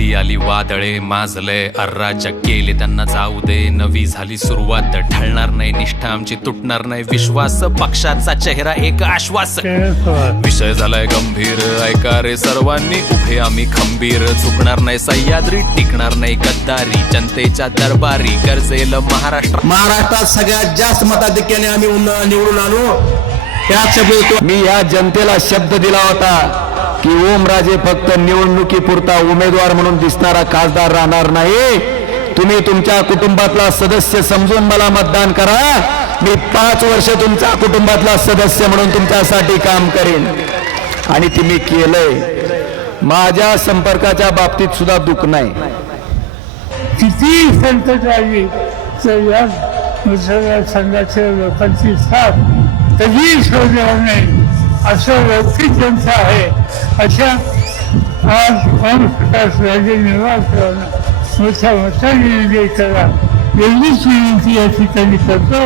वादळे माजले अर्राच्या गेले त्यांना जाऊ दे नवी झाली सुरुवात. ढळणार नाही निष्ठा आमची तुटणार नाही विश्वास पक्षाचा चेहरा एक आश्वास. विषय झालाय गंभीर ऐका रे सर्वांनी उभे आम्ही खंबीर. चुकणार नाही सह्याद्री टिकणार नाही गद्दारी जनतेच्या दरबारी गरजेल महाराष्ट्र. महाराष्ट्रात सगळ्यात जास्त मताधिक्याने आम्ही निवडून आणू त्याच. मी या जनतेला शब्द दिला होता. की ओमराजे फक्त निवडणुकीपुरता उमेदवार म्हणून दिसणारा खासदार राहणार नाही. तुम्ही तुमच्या कुटुंबातला सदस्य समजून मला मतदान करा. मी पाच वर्ष तुमच्या कुटुंबातला सदस्य म्हणून तुमच्यासाठी काम करेन. आणि ते मी केलंय. माझ्या संपर्काच्या बाबतीत सुद्धा दुःख नाही. किती संकट आली तर या मतदारसंघाच्या लोकांची साथ कधी सोडणार नाही. असं लौकिक त्यांचं आहे. अशा आज ओमप्रकाश राजे निवासरावांना मोठ्या मताने विजय करा एवढीच विनंती या ठिकाणी करतो